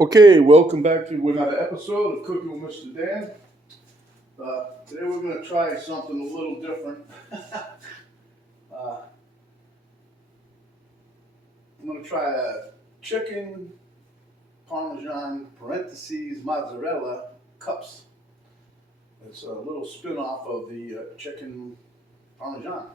Okay, welcome back to another episode of Cooking with Mr. Dan. Today we're going to try something a little different. I'm going to try a chicken Parmesan mozzarella cups. It's a little spin-off of the chicken Parmesan.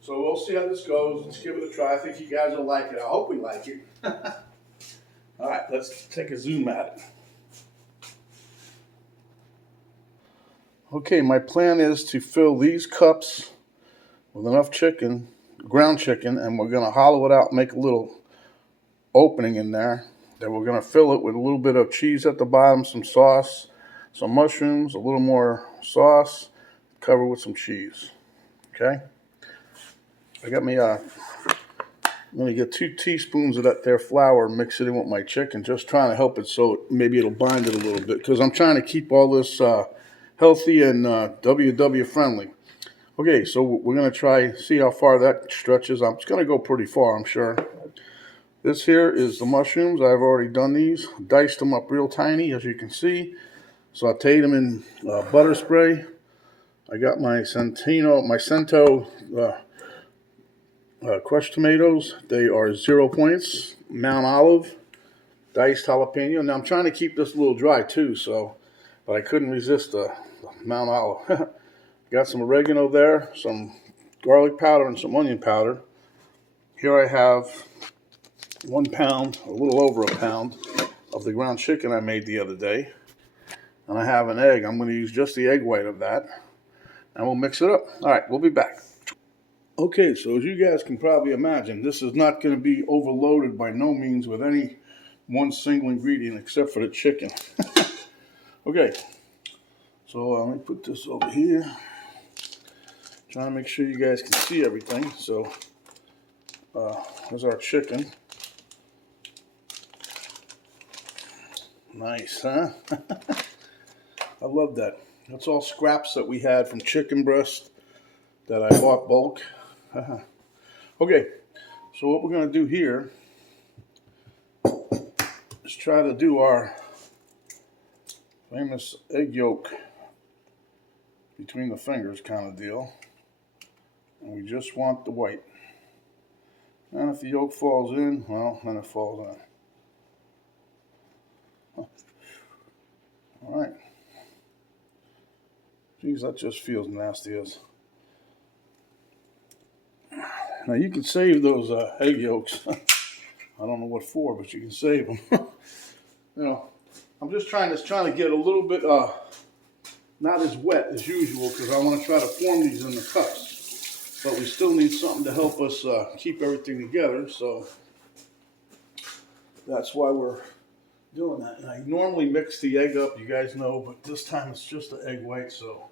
So we'll see how this goes. Let's give it a try. I think you guys will like it. I hope we like it. All right, let's take a zoom at it. Okay, my plan is to fill these cups with enough chicken, ground chicken, and we're going to hollow it out, make a little opening in there. Then we're going to fill it with a little bit of cheese at the bottom, some sauce, some mushrooms, a little more sauce, cover with some cheese. Okay? I got me I'm going to get 2 teaspoons of that there flour and mix it in with my chicken, just trying to help it so maybe it'll bind it a little bit, because I'm trying to keep all this healthy and WW friendly. Okay, so we're going to try, see how far that stretches. It's going to go pretty far, I'm sure. This here is the mushrooms. I've already done these. Diced them up real tiny, as you can see. Sauteed them in butter spray. I got my Cento crushed tomatoes. They are 0 points. Mount Olive, diced jalapeno. Now I'm trying to keep this a little dry too, but I couldn't resist the Mount Olive. Got some oregano there, some garlic powder, and some onion powder. Here I have 1 pound, a little over a pound, of the ground chicken I made the other day. And I have an egg. I'm going to use just the egg white of that. And we'll mix it up. All right, we'll be back. Okay, so as you guys can probably imagine, this is not going to be overloaded by no means with any one single ingredient except for the chicken. Okay, so let me put this over here. Trying to make sure you guys can see everything. So here's our chicken. Nice, huh? I love that. That's all scraps that we had from chicken breast that I bought bulk. Okay, so what we're going to do here is try to do our famous egg yolk between the fingers kind of deal. And we just want the white. And if the yolk falls in, well, then it falls in. All right. Geez, that just feels nasty. Now you can save those egg yolks. I don't know what for, but you can save them. You know, I'm just trying to get a little bit not as wet as usual, because I want to try to form these in the cups. But we still need something to help us keep everything together, so that's why we're doing that. And I normally mix the egg up, you guys know, but this time it's just the egg white, so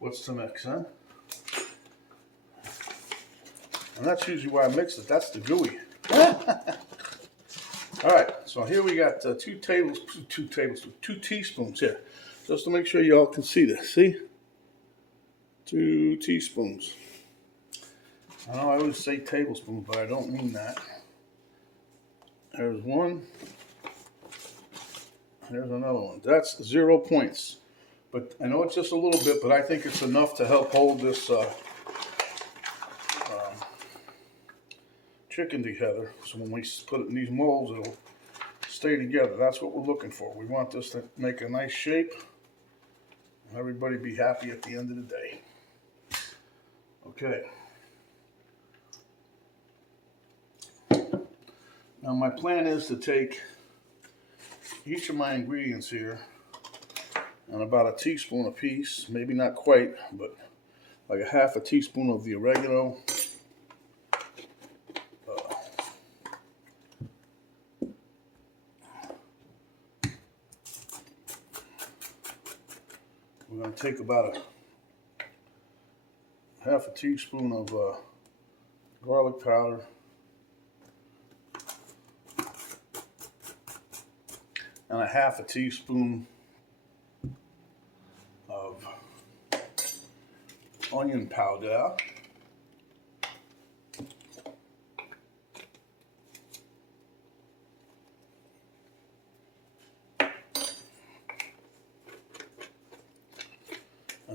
what's to mix, huh? And that's usually why I mix it. That's the gooey. All right, so here we got 2 teaspoons here, just to make sure you all can see this. See? 2 teaspoons. I know I always say tablespoons, but I don't mean that. There's 1. There's another one. That's 0 points. But I know it's just a little bit, but I think it's enough to help hold this chicken together. So when we put it in these molds, it'll stay together. That's what we're looking for. We want this to make a nice shape. Everybody be happy at the end of the day. Okay. Now my plan is to take each of my ingredients here and about a teaspoon apiece, maybe not quite, but like a half a teaspoon of the oregano. We're going to take about a half a teaspoon of garlic powder. And a half a teaspoon of onion powder.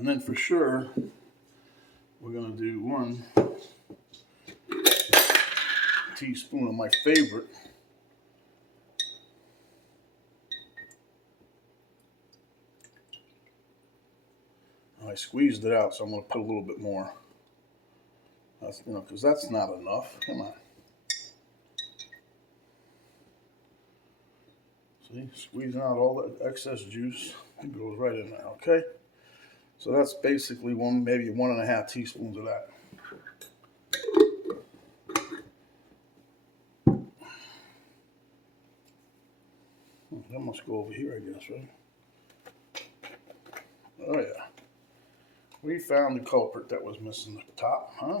And then for sure, we're going to do 1 teaspoon of my favorite. I squeezed it out, so I'm going to put a little bit more. That's, because that's not enough. Come on. See, squeezing out all the excess juice. It goes right in there, okay? So that's basically maybe 1.5 teaspoons of that. That must go over here, I guess, right? Oh, yeah. We found the culprit that was missing the top, huh?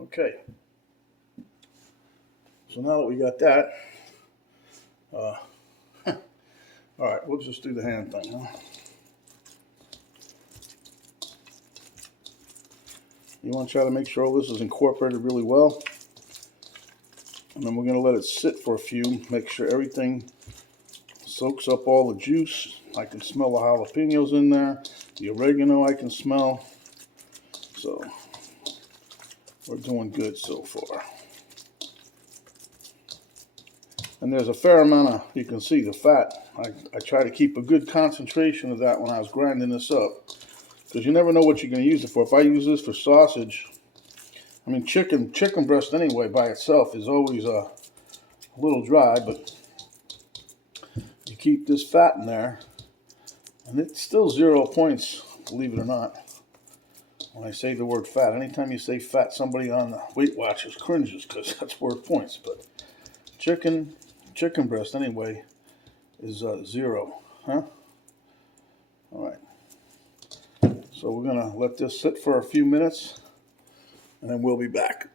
Okay. So now that we got that, all right, we'll just do the hand thing, huh? You want to try to make sure all this is incorporated really well. And then we're going to let it sit for a few, make sure everything soaks up all the juice. I can smell the jalapeños in there. The oregano I can smell. So we're doing good so far. And there's a fair amount of, you can see the fat. I try to keep a good concentration of that when I was grinding this up. Because you never know what you're going to use it for. If I use this for sausage, I mean chicken breast anyway by itself is always a little dry, but you keep this fat in there, and it's still 0 points, believe it or not. When I say the word fat, anytime you say fat, somebody on the Weight Watchers cringes because that's worth points. But chicken breast anyway is 0, huh? All right. So we're gonna let this sit for a few minutes, and then we'll be back.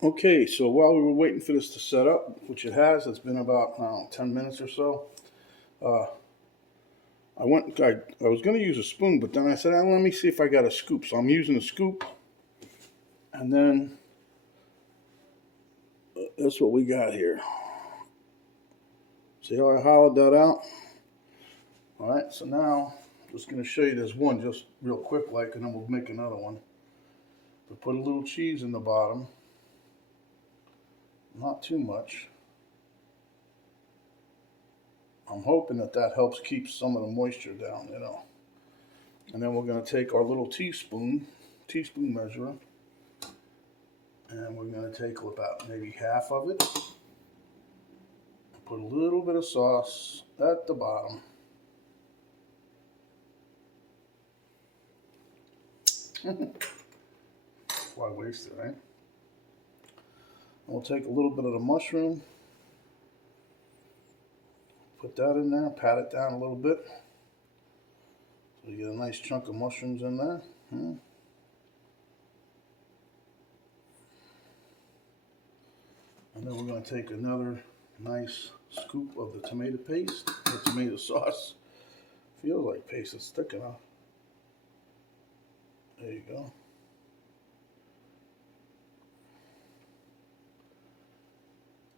Okay, so while we were waiting for this to set up, which it has, it's been about, I don't know, 10 minutes or so. I was going to use a spoon, but then I said, let me see if I got a scoop. So I'm using a scoop, and then that's what we got here. See how I hollowed that out? All right, so now I'm just going to show you this one just real quick like, and then we'll make another one. We put a little cheese in the bottom. Not too much. I'm hoping that helps keep some of the moisture down, And then we're going to take our little teaspoon measurer, and we're going to take about maybe half of it. Put a little bit of sauce at the bottom. Why waste it, right? We'll take a little bit of the mushroom. Put that in there, pat it down a little bit. So you get a nice chunk of mushrooms in there. And then we're going to take another nice scoop of the tomato paste, or tomato sauce. Feels like paste, it's thick enough. There you go.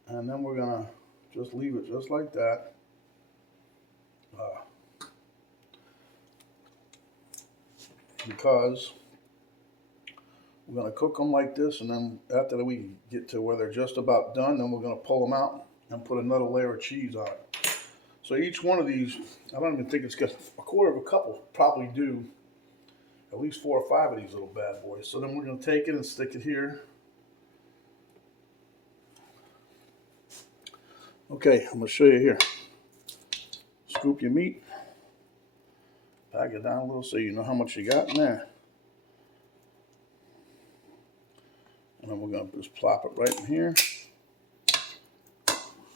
And then we're going to just leave it just like that. Because we're going to cook them like this, and then after we get to where they're just about done, then we're going to pull them out and put another layer of cheese on it. So each one of these, I don't even think it's got a quarter of a cup will probably do at least 4 or 5 of these little bad boys. So then we're going to take it and stick it here. Okay, I'm going to show you here. Scoop your meat. Pack it down a little so you know how much you got in there. And then we're going to just plop it right in here.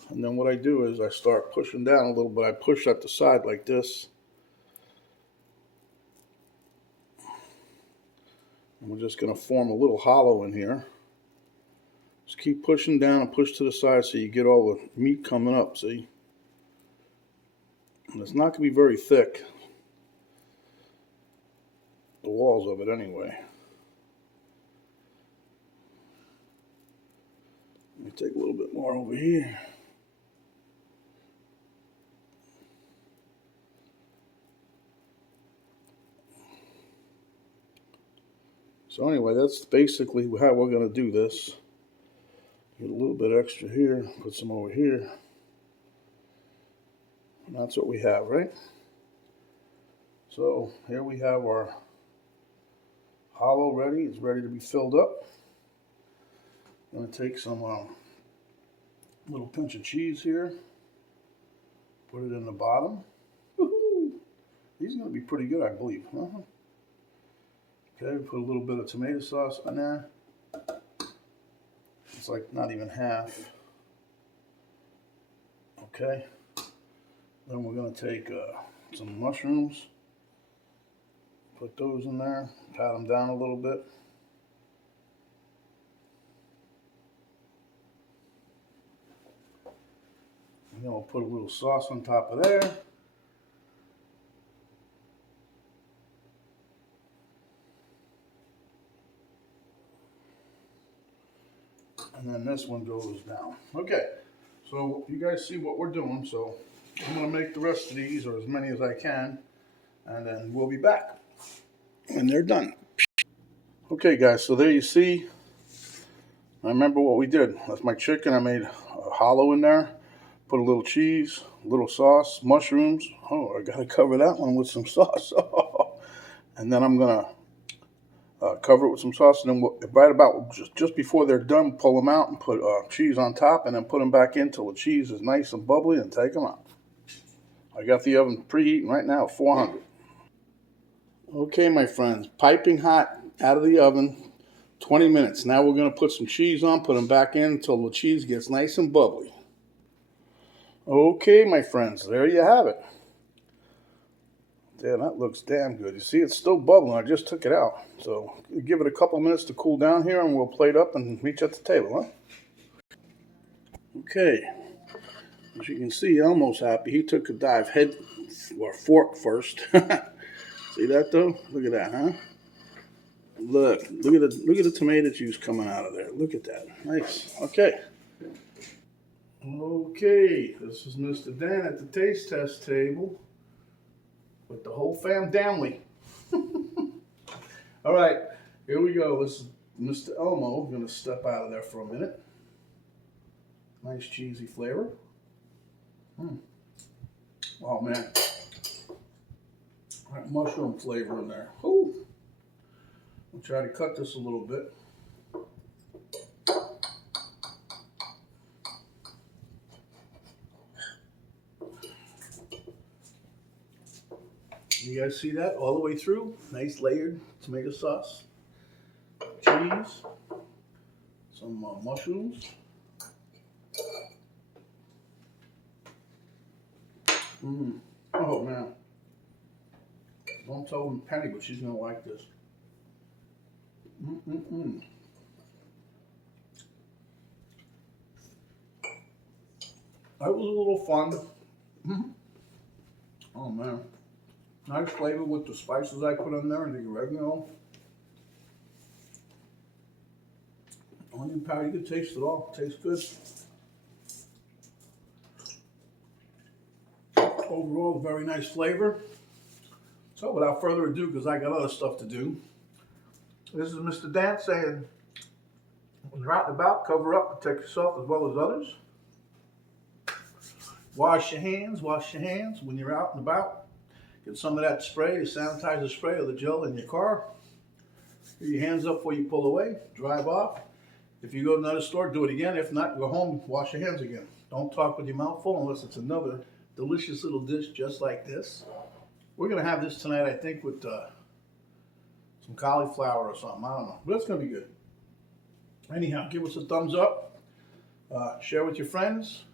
And then what I do is I start pushing down a little bit. I push at the side like this. And we're just going to form a little hollow in here. Just keep pushing down and push to the side so you get all the meat coming up, see? And it's not going to be very thick. The walls of it anyway. Let me take a little bit more over here. So anyway, that's basically how we're going to do this. Get a little bit extra here, put some over here. And that's what we have, right? So here we have our hollow ready. It's ready to be filled up. I'm going to take some little pinch of cheese here. Put it in the bottom. Woohoo! These are going to be pretty good, I believe. Okay, put a little bit of tomato sauce on there. It's like not even half. Okay. Then we're going to take some mushrooms. Put those in there. Pat them down a little bit. And then we'll put a little sauce on top of there. And then this one goes down. Okay, so you guys see what we're doing. So I'm going to make the rest of these, or as many as I can, and then we'll be back when they're done. Okay, guys, so there you see. I remember what we did. That's my chicken. I made a hollow in there. Put a little cheese, a little sauce, mushrooms. Oh, I got to cover that one with some sauce. And then I'm going to cover it with some sauce. And then right about just before they're done, pull them out and put cheese on top. And then put them back in until the cheese is nice and bubbly and take them out. I got the oven preheating right now at 400. Okay, my friends, piping hot out of the oven, 20 minutes. Now we're going to put some cheese on, put them back in until the cheese gets nice and bubbly. Okay, my friends, there you have it. Damn, that looks damn good. You see, it's still bubbling. I just took it out. So give it a couple minutes to cool down here, and we'll plate up and reach at the table, huh? Okay. As you can see, Elmo's happy. He took a dive head or fork first. See that though? Look at that, huh? Look at the tomato juice coming out of there. Look at that. Nice. Okay. Okay, this is Mr. Dan at the taste test table with the whole family. All right, here we go. This is Mr. Elmo. I'm going to step out of there for a minute. Nice cheesy flavor. Oh man, that mushroom flavor in there. Ooh. I'll try to cut this a little bit. You guys see that all the way through? Nice layered tomato sauce, cheese, some mushrooms. Oh man. Don't tell Penny, but she's gonna like this. That was a little fun. Oh man. Nice flavor with the spices I put in there and the oregano. Onion powder, you can taste it all. It tastes good. Overall, very nice flavor. So without further ado, because I got other stuff to do, this is Mr. Dan saying, when you're out and about, cover up, protect yourself as well as others. Wash your hands when you're out and about. Get some of that spray, the sanitizer spray or the gel in your car. Get your hands up before you pull away, drive off. If you go to another store, do it again. If not, go home, wash your hands again. Don't talk with your mouth full unless it's another delicious little dish just like this. We're going to have this tonight, I think, with some cauliflower or something. I don't know, but it's going to be good. Anyhow, give us a thumbs up. Share with your friends.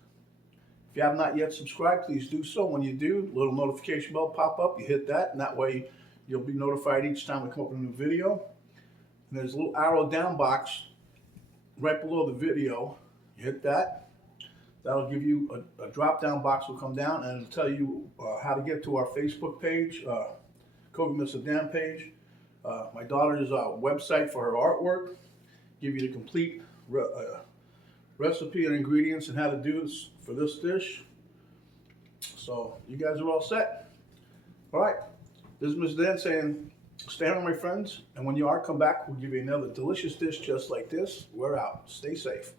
If you have not yet subscribed, please do so. When you do, a little notification bell pop up. You hit that, and that way you'll be notified each time we come up with a new video. And there's a little arrow down box right below the video. You hit that. That'll give you a drop-down box will come down, and it'll tell you how to get to our Facebook page, Cooking Mr. Dan page. My daughter's website for her artwork. Give you the complete recipe and ingredients and how to do this for this dish. So you guys are all set. All right, this is Mr. Dan saying Stay hungry, my friends. And when you are, come back. We'll give you another delicious dish just like this. We're out. Stay safe.